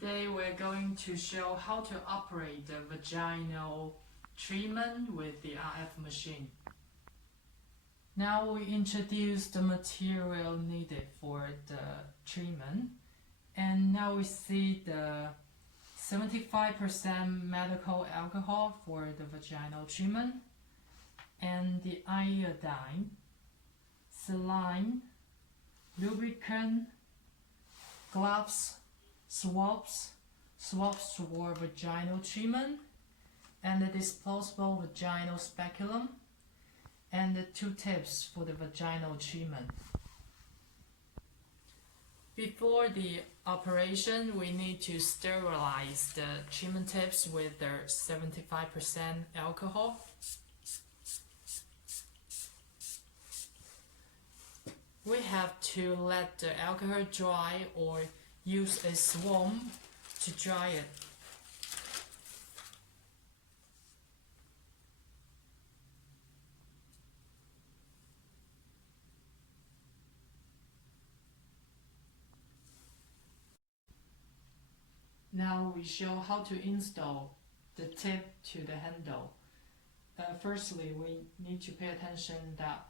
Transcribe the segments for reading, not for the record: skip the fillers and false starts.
Today we're going to show how to operate the vaginal treatment with the RF machine. Now we introduce the material needed for the treatment, and now we see the 75% medical alcohol for the vaginal treatment, and the iodine, saline, lubricant, gloves, swabs for vaginal treatment, and the disposable vaginal speculum, and the 2 tips for the vaginal treatment. Before the operation, we need to sterilize the treatment tips with their 75% alcohol. We have to let the alcohol dry or use a swamp to dry it. Now we show how to install the tip to the handle. Firstly, we need to pay attention that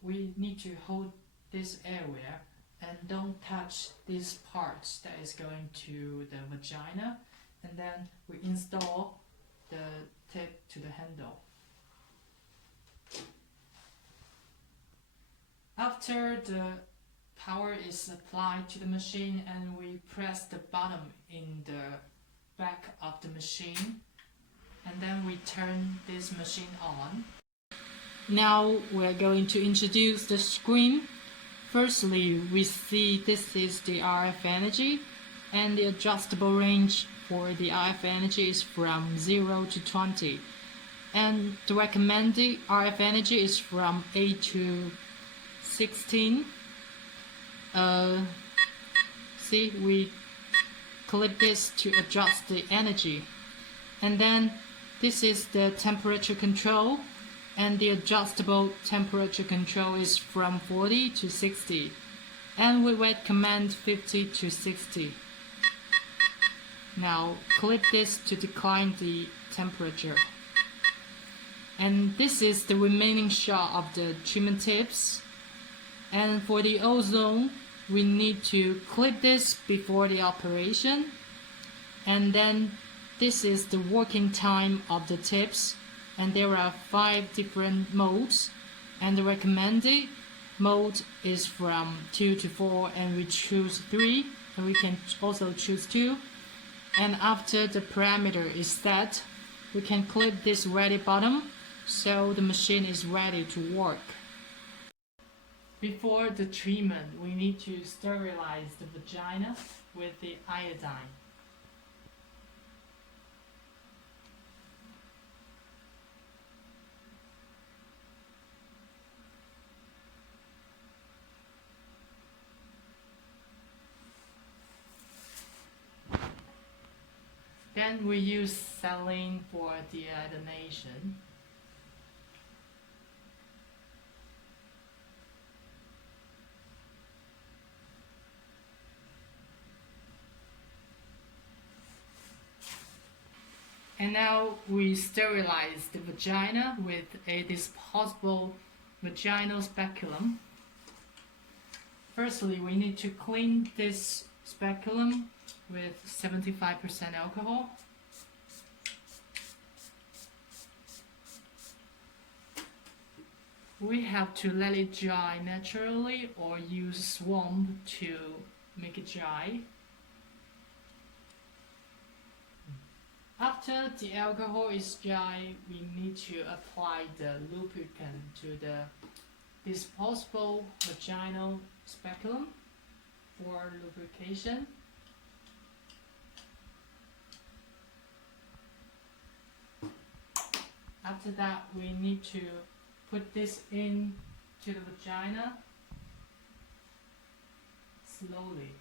we need to hold this area and don't touch these parts that is going to the vagina, and then we install the tip to the handle. After the power is applied to the machine and we press the button in the back of the machine, and then we turn this machine on. Now we're going to introduce the screen. Firstly, we see this is the RF energy, and the adjustable range for the RF energy is from 0 to 20, and the recommended RF energy is from 8 to 16. See, we clip this to adjust the energy, and then this is the temperature control, and the adjustable temperature control is from 40 to 60, and we recommend 50 to 60. Now clip this to decline the temperature. And this is the remaining shot of the treatment tips. And for the ozone, we need to clip this before the operation, and then this is the working time of the tips, and there are 5 different modes, and the recommended mode is from 2 to 4, and we choose 3, and we can also choose 2. And after the parameter is set, we can click this ready button, so the machine is ready to work. Before the treatment, we need to sterilize the vagina with the iodine. Then we use saline for deiodination. And now we sterilize the vagina with a disposable vaginal speculum. Firstly, we need to clean this speculum with 75% alcohol. We have to let it dry naturally or use swamp to make it dry. After the alcohol is dry, we need to apply the lubricant to the disposable vaginal speculum for lubrication. After that, we need to put this in to the vagina slowly.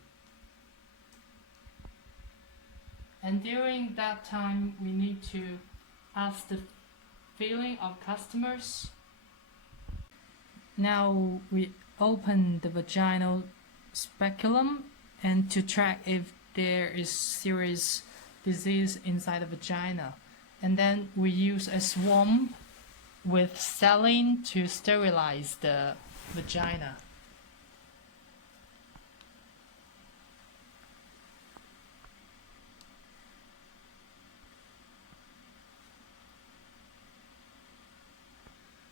And during that time, we need to ask the feeling of customers. Now we open the vaginal speculum and to track if there is serious disease inside the vagina. And then we use a swamp with saline to sterilize the vagina.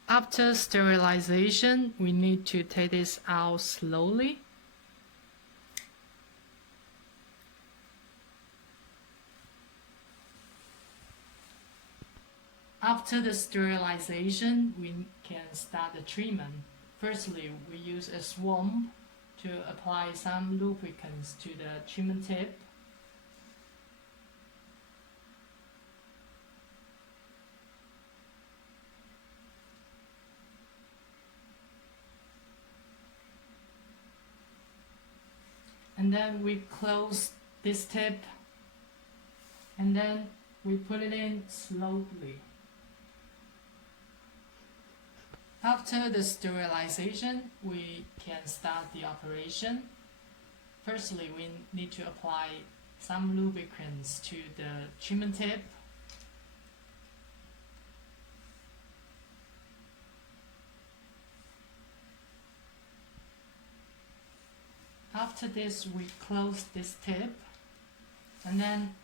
After sterilization, we need to take this out slowly. After the sterilization, we can start the treatment. Firstly, we use a swamp to apply some lubricants to the treatment tip. And then we close this tip, and then we put it in slowly. After the sterilization, we can start the operation. Firstly, we need to apply some lubricants to the treatment tip. After this, we close this tip and then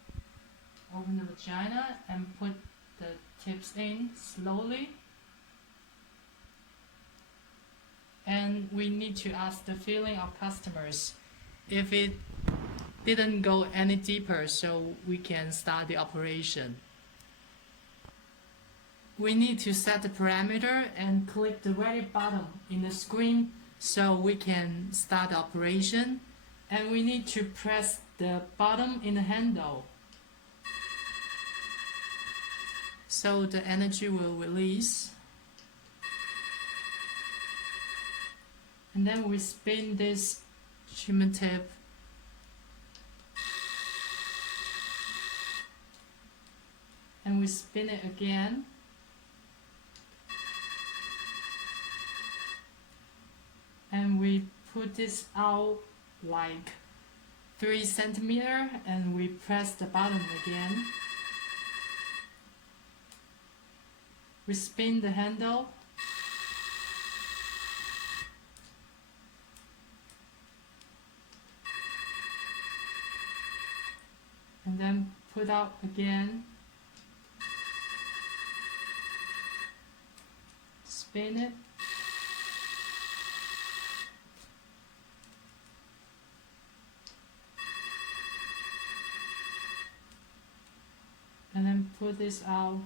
open the vagina and put the tips in slowly. And we need to ask the feeling of customers if it didn't go any deeper, so we can start the operation. We need to set the parameter and click the ready button in the screen so we can start the operation. And we need to press the button in the handle so the energy will release. And then we spin this treatment tip and we spin it again. And we put this out like 3 centimeters and we press the button again. We spin the handle. And then put out again. Spin it. And then put this out.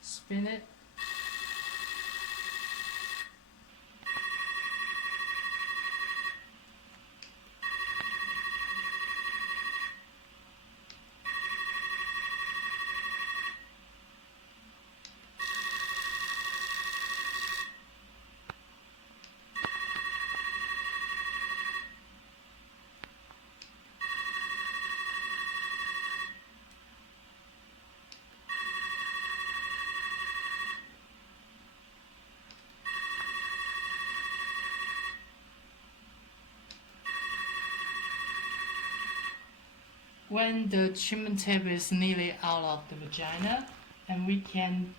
Spin it. When the treatment tip is nearly out of the vagina, and we can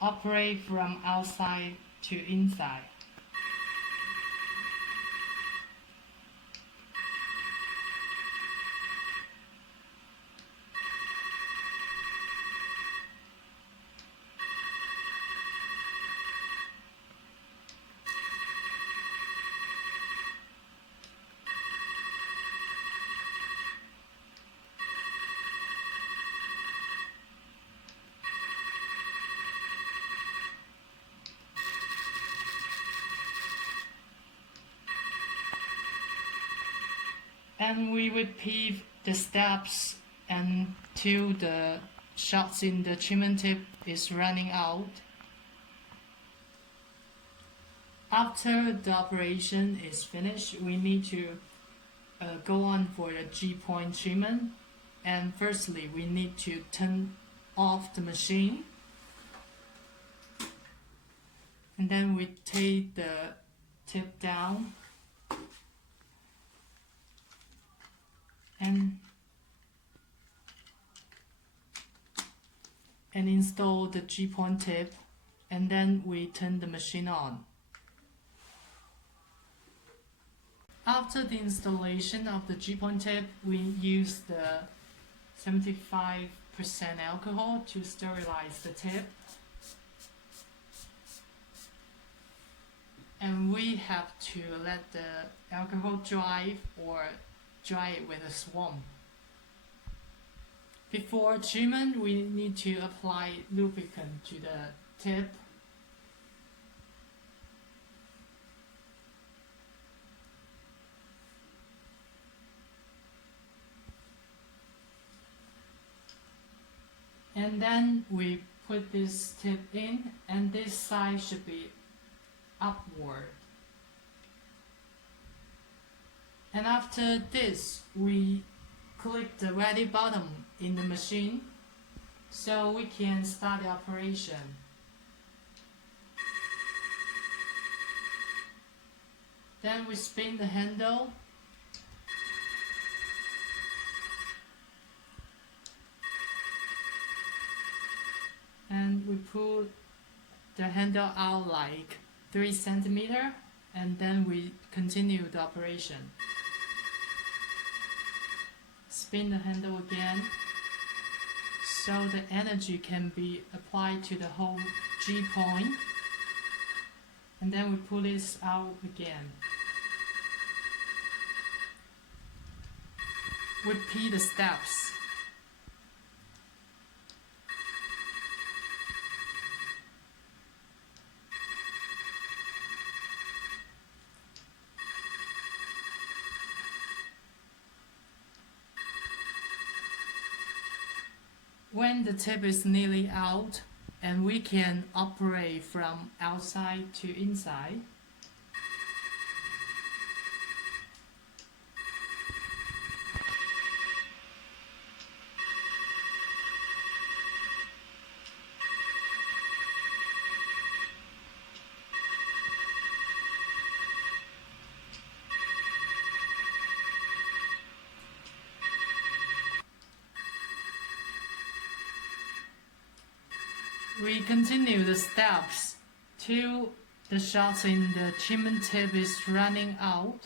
operate from outside to inside. And we repeat the steps until the shots in the treatment tip is running out. After the operation is finished, we need to go on for the G-point treatment. And firstly, we need to turn off the machine. And then we take the tip down. and install the G-point tip, and then we turn the machine on. After the installation of the G-point tip, we use the 75% alcohol to sterilize the tip. And we have to let the alcohol dry or dry it with a swamp. Before treatment, we need to apply lubricant to the tip. And then we put this tip in, and this side should be upward. And after this, we click the ready button in the machine so we can start the operation. Then we spin the handle. And we pull the handle out like 3 centimeters, and then we continue the operation. Spin the handle again so the energy can be applied to the whole G point, and then we pull this out again. Repeat the steps. When the tip is nearly out and we can operate from outside to inside, we continue the steps till the shots in the treatment tip is running out.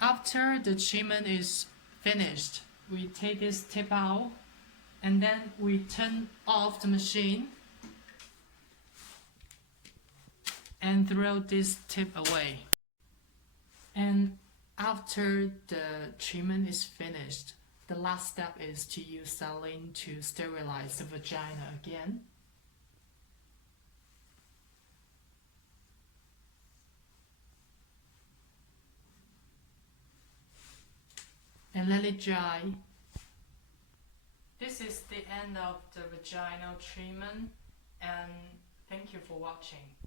After the treatment is finished, we take this tip out and then we turn off the machine and throw this tip away. And after the treatment is finished, the last step is to use saline to sterilize the vagina again. And let it dry. This is the end of the vaginal treatment, and thank you for watching.